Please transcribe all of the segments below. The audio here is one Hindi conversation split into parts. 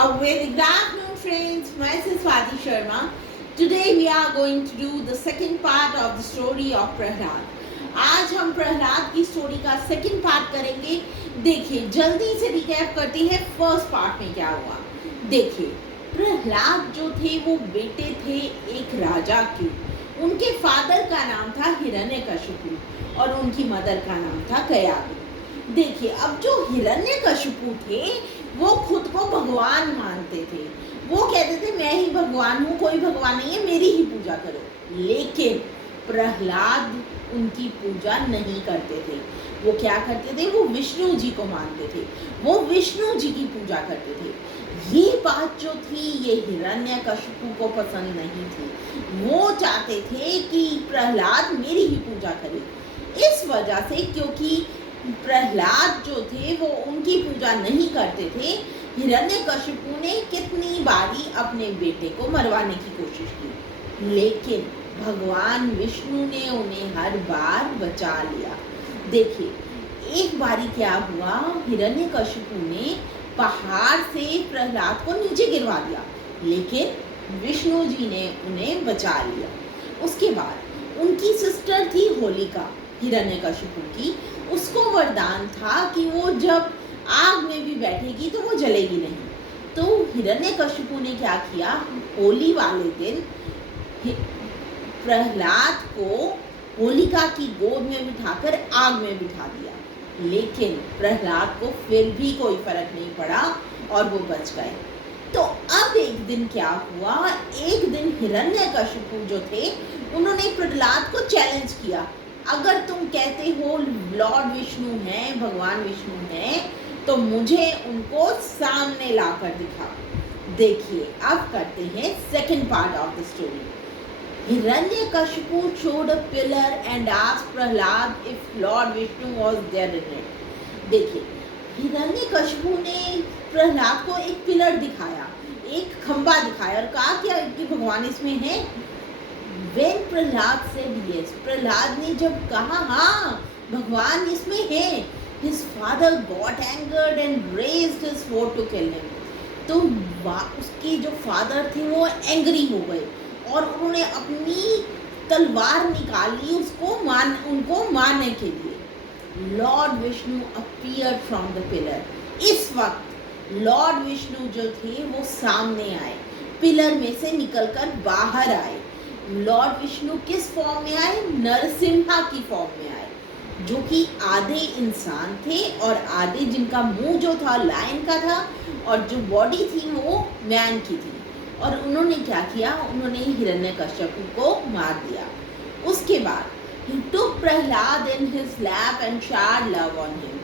A very good afternoon, friends. Myself Swati Sharma. Today we are going to do the second part of the story of Prahlad. आज हम प्रहलाद की स्टोरी का सेकंड पार्ट करेंगे. देखिए जल्दी से रिकैप करते हैं फर्स्ट पार्ट में क्या हुआ. देखिए प्रहलाद जो थे वो बेटे थे एक राजा के. उनके फादर का नाम था हिरण्यकशिपु और उनकी मदर का नाम था कयाधु. देखिए अब जो हिरण्यकशिपु थे वो खुद को भगवान मानते थे. वो कहते थे मैं ही भगवान हूँ, कोई भगवान नहीं है, मेरी ही पूजा करो. लेकिन प्रहलाद उनकी पूजा नहीं करते थे. वो क्या करते थे, वो विष्णु जी को मानते थे, वो विष्णु जी की पूजा करते थे. ये बात जो थी ये हिरण्यकशिपु को पसंद नहीं थी. वो चाहते थे कि प्रहलाद मेरी ही पूजा करे. इस वजह से क्योंकि प्रहलाद जो थे वो उनकी पूजा नहीं करते थे, हिरण्यकशिपु ने कितनी बारी अपने बेटे को मरवाने की कोशिश की, लेकिन भगवान विष्णु ने उन्हें हर बार बचा लिया. देखिए एक बारी क्या हुआ, हिरण्यकशिपु ने पहाड़ से प्रहलाद को नीचे गिरवा दिया, लेकिन विष्णु जी ने उन्हें बचा लिया. उसके बाद उनकी सिस्टर थी होलिका, हिरण्यकशिपु की. उसको वरदान था कि वो जब आग में भी बैठेगी तो वो जलेगी नहीं. तो हिरण्यकशिपु ने क्या किया, होली वाले दिन प्रहलाद को होलिका की गोद में बिठाकर आग में बिठा दिया. लेकिन प्रहलाद को फिर भी कोई फर्क नहीं पड़ा और वो बच गए. तो अब एक दिन क्या हुआ, एक दिन हिरण्यकशिपु जो थे उन्होंने प्रहलाद को चैलेंज किया, अगर तुम कहते हो लॉर्ड विष्णु हैं, भगवान विष्णु हैं, तो मुझे उनको सामने लाकर दिखाओ. देखिए अब करते हैं second part of the story. Hiranyakashipu showed a pillar and asked Prahlad if Lord Vishnu was there in it. देखिए हिरण्यकशिपु ने प्रहलाद को एक पिलर दिखाया, एक खंबा दिखाया और कहा कि भगवान इसमें है. When Prahlad said yes, Prahlad ने जब कहा हाँ भगवान इसमें है, his father got angered and raised his sword to kill him. तो उसके जो फादर थे वो एंग्री हो गए और उन्होंने अपनी तलवार निकाली उनको मारने के लिए. Lord Vishnu appeared from the pillar. इस वक्त लॉर्ड विष्णु जो थे वो सामने आए, पिलर में से निकलकर बाहर आए. लॉर्ड विष्णु किस फॉर्म में आए, नरसिम्हा की फॉर्म में आए, जो कि आधे इंसान थे और आधे जिनका मुंह जो था लायन का था और जो बॉडी थी वो मैन की थी. और उन्होंने क्या किया, उन्होंने हिरण्यकशिपु को मार दिया. उसके बाद he took Prahlad in his lap and showered love on him.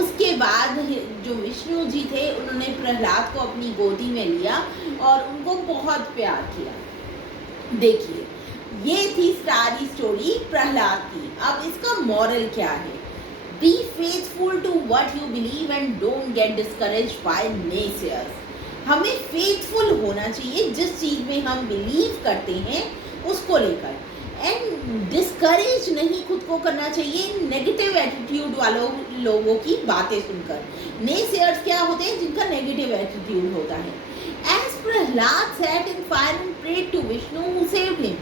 उसके बाद जो विष्णु जी थे उन्होंने प्रहलाद को अपनी गोदी में लिया और उनको बहुत प्यार किया. देखिए ये थी सारी स्टोरी प्रहलाद की. अब इसका मॉरल क्या है, be faithful to what you believe and don't get discouraged by naysayers. हमें फेथफुल होना चाहिए जिस चीज में हम बिलीव करते हैं उसको लेकर, एंड डिस्करेज नहीं खुद को करना चाहिए नेगेटिव एटीट्यूड वालों लोगों की बातें सुनकर. नेसेयर्स क्या होते हैं, जिनका नेगेटिव एटीट्यूड होता है. As Prahlad sat in fire and prayed to Vishnu who saved him.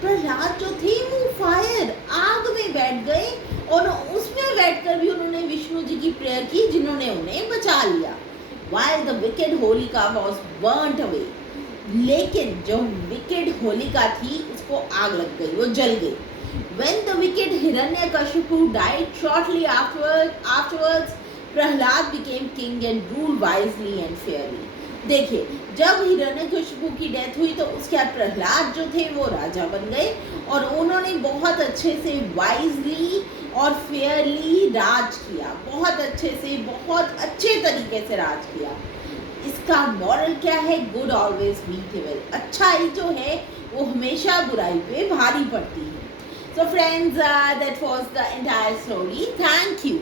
Prahlad जो थे वो फायर आग में बैठ गए और उसमें बैठकर भी उन्होंने विष्णु जी की प्रेयर की जिन्होंने उन्हें बचा लिया. While the wicked Holika was burnt away. लेकिन जो wicked होलिका थी उसको आग लग गई, वो जल गई. When the wicked Hiranyakashipu died shortly afterwards, Prahlad became king and ruled wisely and fairly. देखिए जब हिरण्यकशिपु की डेथ हुई तो उसके बाद प्रहलाद जो थे वो राजा बन गए और उन्होंने बहुत अच्छे से वाइजली और फेयरली राज किया, बहुत अच्छे से बहुत अच्छे तरीके से राज किया. इसका मॉरल क्या है, गुड ऑलवेज बीट इविल. अच्छाई जो है वो हमेशा बुराई पे भारी पड़ती है. So friends that was the entire story. Thank you.